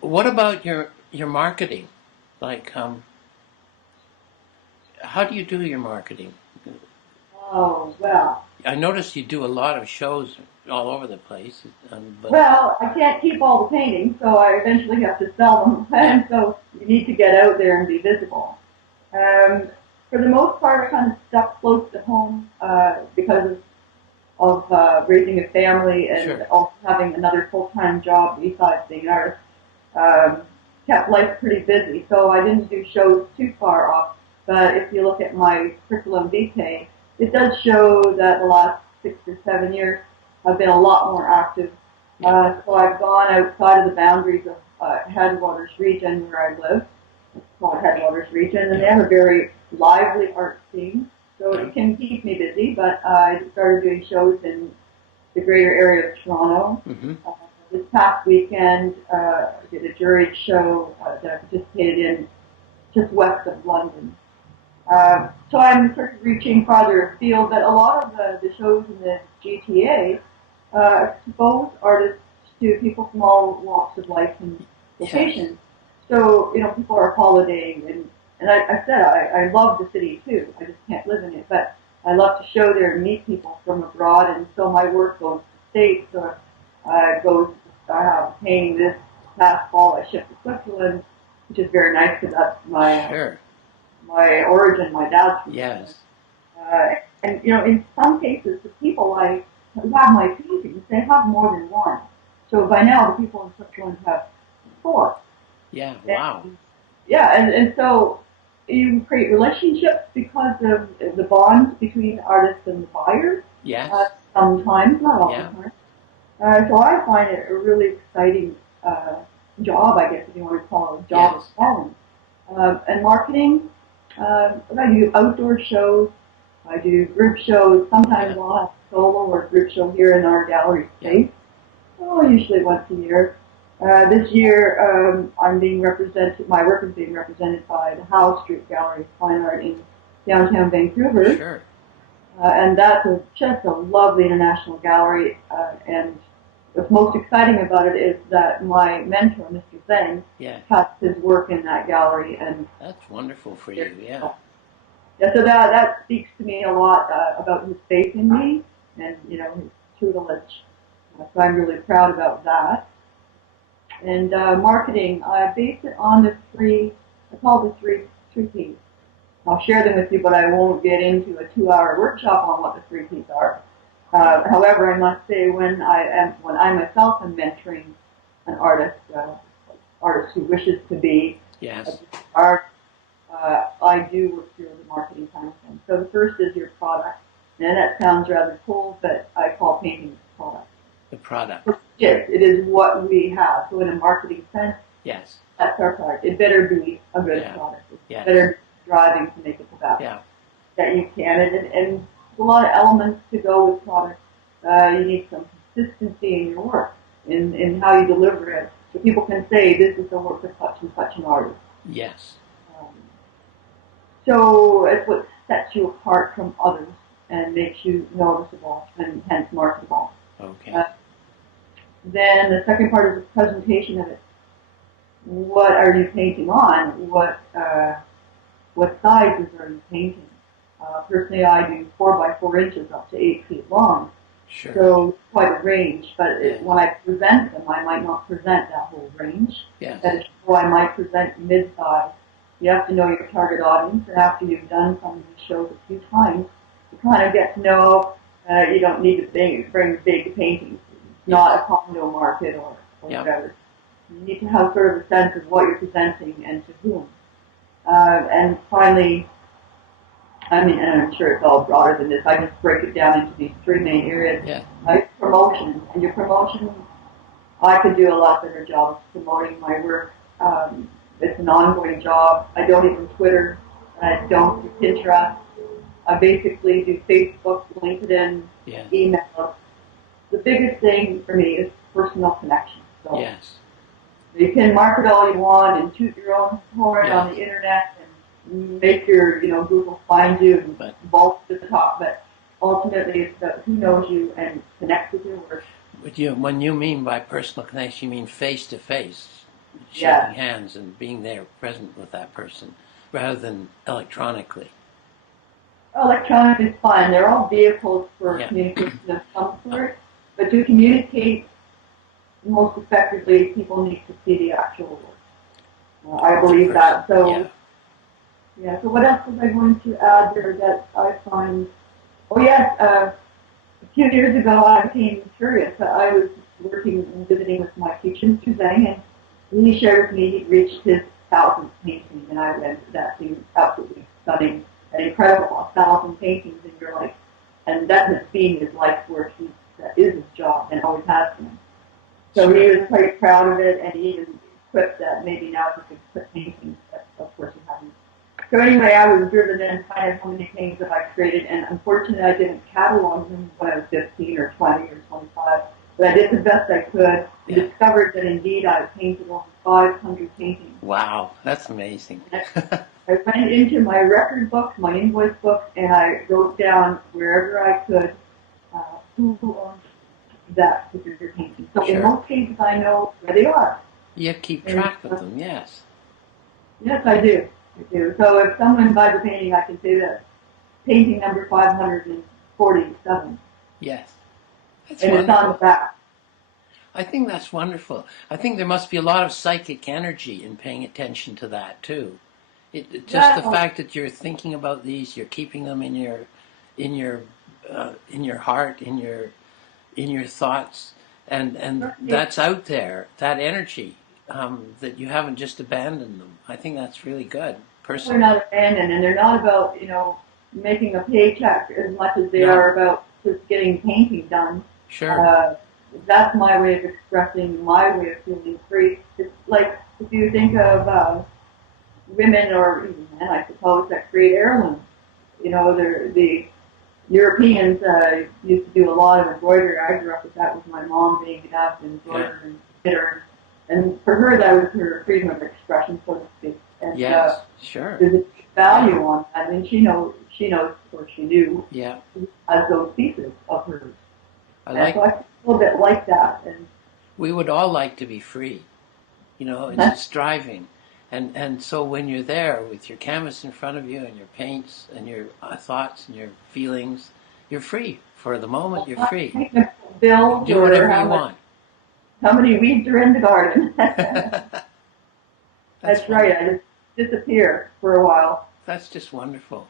What about your marketing? Like, how do you do your marketing? Oh, well. I noticed you do a lot of shows all over the place, but Well, I can't keep all the paintings, so I eventually have to sell them. yeah, And so you need to get out there and be visible. Um, for the most part, I kind of stuck close to home because of raising a family and sure, also having another full-time job besides being an artist. Um, kept life pretty busy, so I didn't do shows too far off. But if you look at my curriculum vitae, it does show that the last 6 or 7 years I've been a lot more active. yeah, So I've gone outside of the boundaries of Headwaters region where I live. It's called Headwaters region, and they yeah, have a very lively art scene. So yeah, it can keep me busy, but I started doing shows in the greater area of Toronto. mm-hmm, Uh, this past weekend, I did a juried show that I participated in just west of London. So I'm sort of reaching farther afield, but a lot of the shows in the GTA expose artists to people from all walks of life and yes, locations. So, people are holidaying, and I said I love the city too. I just can't live in it, but I love to show there and meet people from abroad, and so my work goes to states, or goes, I have a painting this past fall I shipped to Switzerland, which is very nice because that's sure, my origin, my dad's from Switzerland. yes, Uh, and in some cases, the people who have my paintings, they have more than one. So by now, the people in Switzerland have four. yeah, wow, And, yeah, and so you create relationships because of the bonds between artists and the buyers. Uh, yes, sometimes, not all the yeah, time. So I find it a really exciting job, I guess, if you want to call it a job of yes, calling. And marketing, I do outdoor shows, I do group shows. yeah, Sometimes I'll have a solo or group show here in our gallery yeah, space. Oh, usually once a year. This year, I'm being represented. My work is being represented by the Howe Street Gallery of Fine Art in downtown Vancouver, sure, and that's just a lovely international gallery. And what's most exciting about it is that my mentor, Mr. Zhang, yeah, has his work in that gallery, and that's wonderful for you, yeah, yeah, so that speaks to me a lot about his faith in me and his tutelage. So I'm really proud about that. And marketing, I base it on the three. I call the three P's. I'll share them with you, but I won't get into a 2-hour workshop on what the three P's are. However, I must say when I myself am mentoring an artist who wishes to be a yes, art, I do work through the marketing kind of thing. So the first is your product. And that sounds rather cool, but I call painting product. the product, Yes, it is what we have. So in a marketing sense, yes, that's our product. It better be a good yeah, product. It's yes, better be driving to make it the best yeah, that you can. And a lot of elements to go with product. You need some consistency in your work, in how you deliver it. So people can say, this is the work of such and such an artist. yes, Um, So it's what sets you apart from others and makes you noticeable and hence marketable. okay, Uh, then the second part is the presentation of it. What are you painting on? What sizes are you painting? Personally, I do 4 by 4 inches up to 8 feet long, sure, so quite a range. But yeah, when I present them, I might not present that whole range. yes, That is, so I might present mid-size. You have to know your target audience, and after you've done some of these shows a few times, you kind of get to know you don't need to bring big paintings. It's yes, not a condo market or yeah, whatever. You need to have sort of a sense of what you're presenting and to whom. And finally, and I'm sure it's all broader than this. I just break it down into these three main areas. yeah, Promotion. And your promotion, I could do a lot better job of promoting my work. It's an ongoing job. I don't even Twitter. I don't do Pinterest. I basically do Facebook, LinkedIn, yes, email. The biggest thing for me is personal connection. So yes, you can market all you want and toot your own horn yes, on the internet and make your, Google find you and but vault to the top. But ultimately, it's about who knows you and connects with your work. when you mean by personal connection, you mean face to face, shaking hands and being there present with that person rather than electronically. Electronic is fine. They're all vehicles for communication of some sort. But to communicate most effectively, people need to see the actual work. I believe that. So, so what else was I going to add there that I find? Oh, yes. A few years ago, I became curious. I was working and visiting with my teacher, Mr. Zhang, and he shared with me he'd reached his 1,000th painting, and I went to that thing, absolutely stunning and incredible, 1,000 paintings, and you're like, and that has been his life's work. That is his job, and always has been. So he was quite proud of it, and he even quipped that maybe now he could quit painting, but of course he hadn't. So anyway, I was driven in kind of how many paintings that I created, and unfortunately I didn't catalog them when I was 15 or 20 or 25, but I did the best I could, and discovered that indeed I had painted over 500 paintings. Wow, that's amazing. I went into my record book, my invoice book, and I wrote down wherever I could who owned that particular painting. So in most cases I know where they are. You keep track of them, yes. Yes, I do. So if someone buys a painting, I can say that painting number 547. Yes. That's and wonderful. It's on the back. I think that's wonderful. I think there must be a lot of psychic energy in paying attention to that too. Just the fact that you're thinking about these, you're keeping them in your heart, in your thoughts, and that's out there. That energy. That you haven't just abandoned them. I think that's really good. Personally. They're not abandoned, and they're not about, making a paycheck as much as they are about just getting painting done. Sure. That's my way of expressing my way of feeling free. It's like if you think of women or even men, I suppose, that create heirlooms. The Europeans used to do a lot of embroidery. I grew up with that with my mom being an avid embroiderer and knitter. And for her, that was her freedom of expression, so to speak. And, sure. There's a value on that. I mean, she knows, or she knew, yeah, as those pieces of hers. So I feel a little bit like that. And we would all like to be free, it's striving. And so when you're there with your canvas in front of you and your paints and your thoughts and your feelings, you're free. For the moment, you're free. Do whatever you want. How many weeds are in the garden? That's right. I just disappear for a while. That's just wonderful.